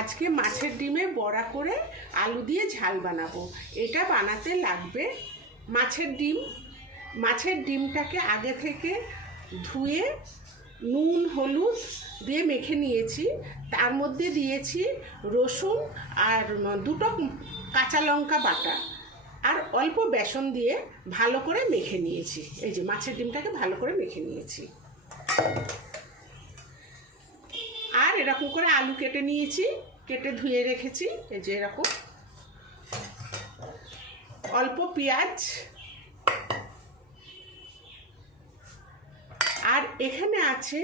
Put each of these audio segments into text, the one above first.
আজকে মাছের ডিমে বড়া করে আলু দিয়ে ঝাল বানাবো। এটা বানাতে লাগবে মাছের ডিম। মাছের ডিমটাকে আগে থেকে ধুয়ে নুন, হলুদ দিয়ে মেখে নিয়েছি। তার মধ্যে দিয়েছি রসুন আর দুটো কাঁচা লঙ্কা বাটা আর অল্প বেসন দিয়ে ভালো করে মেখে নিয়েছি। এই যে মাছের ডিমটাকে ভালো করে মেখে নিয়েছি। এরকম করে আলু কেটে নিয়েছি, কেটে ধুয়ে রেখেছি, এই যে এরকম। অল্প পেঁয়াজ। আর এখানে আছে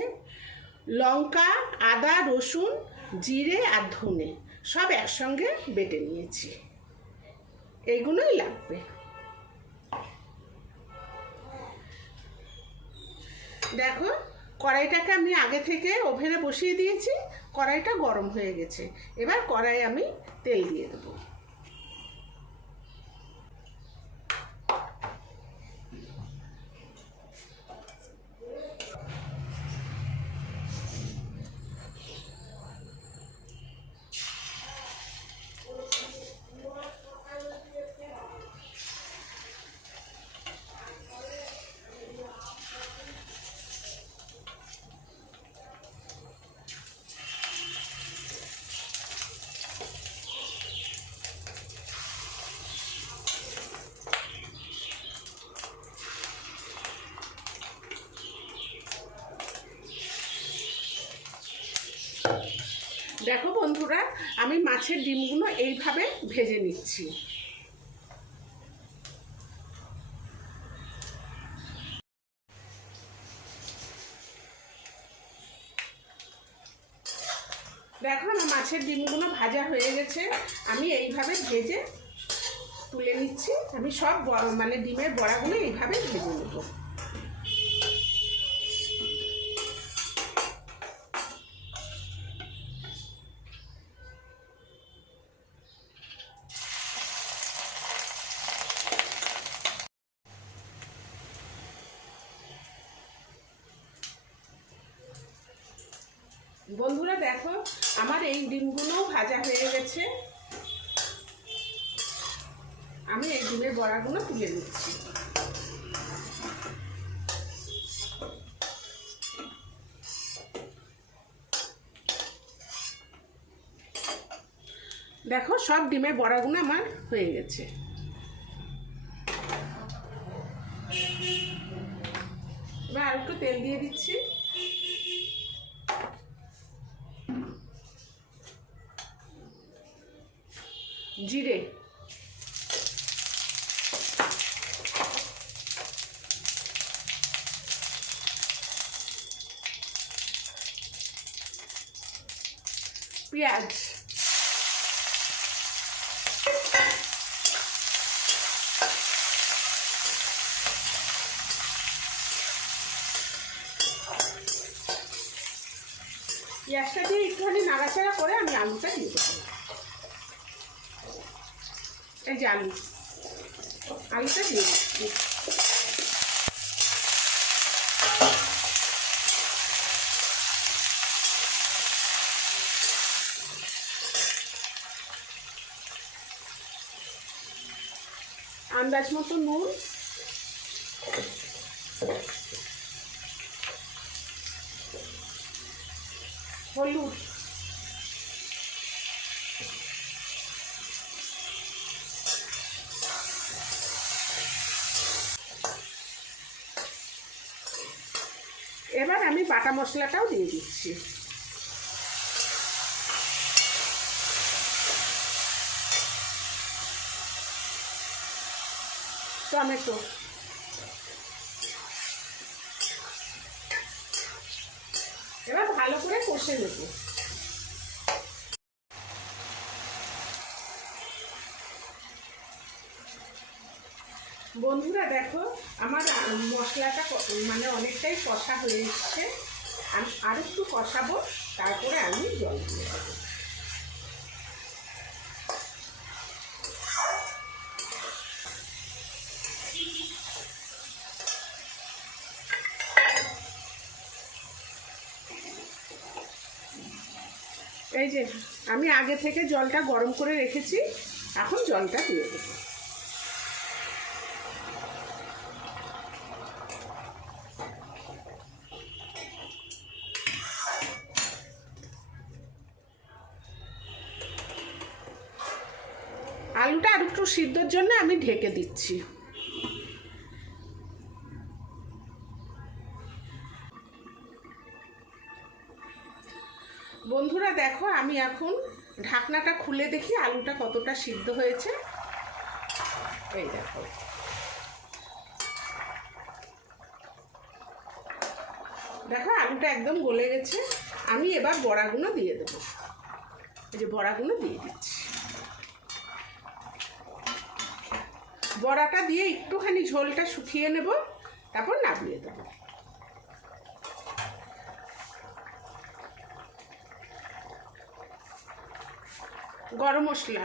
লঙ্কা, আদা, রসুন, জিরে আর ধনে, সব একসঙ্গে বেটে নিয়েছি। এইগুলোই লাগবে। দেখো কড়াইটাকে আমি আগে থেকে ওভেনে বসিয়ে দিয়েছি, কড়াইটা গরম হয়ে গেছে। এবার কড়াই আমি তেল দিয়ে দেবো দেখো বন্ধুরা, আমি মাছের ডিমগুলো এইভাবে ভেজে নিচ্ছি। দেখো আমার মাছের ডিমগুলো ভাজা হয়ে গেছে। আমি এইভাবে ভেজে তুলে নিচ্ছি। আমি সব মানে ডিমের বড়াগুলো এইভাবে ভেজে নেব। বন্ধুরা দেখো, আমার এই ডিমগুলোও ভাজা হয়ে গেছে। আমি এই ডিমের বড়াগুলো তুলে নিচ্ছি। দেখো, সব ডিমের বড়াগুলো আমার হয়ে গেছে। এবার আর একটু তেল দিয়ে দিচ্ছি। জিরে। পেঁয়াজ। পেঁয়াজটা দিয়ে একটুখানি নাড়াচাড়া করে আমি আলুটা দিয়ে দেবো। যে আলু। আলুটা দিয়ে দিচ্ছি। আন্দাজ মতো নুন। হলুদ। এবার আমি বাটা মশলাটাও দিয়ে দিচ্ছি। টমেটো। এবার ভালো করে কষে নেব। বন্ধুরা, দেখো, আমার মশলাটা মানে অনেকটাই কষা হয়ে এসছে। আমি আর একটু কষাবো, তারপরে আমি জল দিয়ে এই যে, আমি আগে থেকে জলটা গরম করে রেখেছি, এখন জলটা দিয়ে দেবো। আলুটা আর একটু সিদ্ধর জন্য আমি ঢেকে দিচ্ছি। বন্ধুরা দেখো, আমি এখন ঢাকনাটা খুলে দেখি আলুটা কতটা সিদ্ধ হয়েছে। এই দেখো। দেখো, আলুটা একদম গলে গেছে। আমি এবার বড়াগুলো দিয়ে দেবো। এই যে বড়াগুলো দিয়ে দিচ্ছি। বড়াটা দিয়ে একটুখানি ঝোলটা শুকিয়ে নেব তারপর নামিয়ে দেব। গরম মশলা।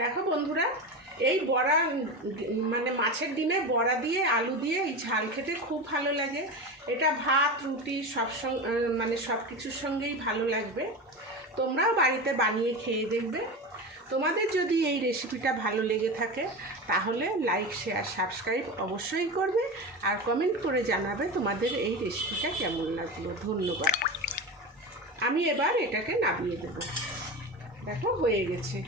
দেখো বন্ধুরা, এই বড়া মানে মাছের ডিমে বড়া দিয়ে, আলু দিয়ে এই ঝাল খেতে খুব ভালো লাগে। এটা ভাত, রুটি, সব মানে সব কিছুর সঙ্গেই ভালো লাগবে। তোমরাও বাড়িতে বানিয়ে খেয়ে দেখবে। তোমাদের যদি এই রেসিপিটা ভালো লেগে থাকে, তাহলে লাইক, শেয়ার, সাবস্ক্রাইব অবশ্যই করবে আর কমেন্ট করে জানাবে তোমাদের এই রেসিপিটা কেমন লাগল। ধন্যবাদ। আমি এবার এটাকে নামিয়ে দেবো। দেখো, হয়ে গেছে।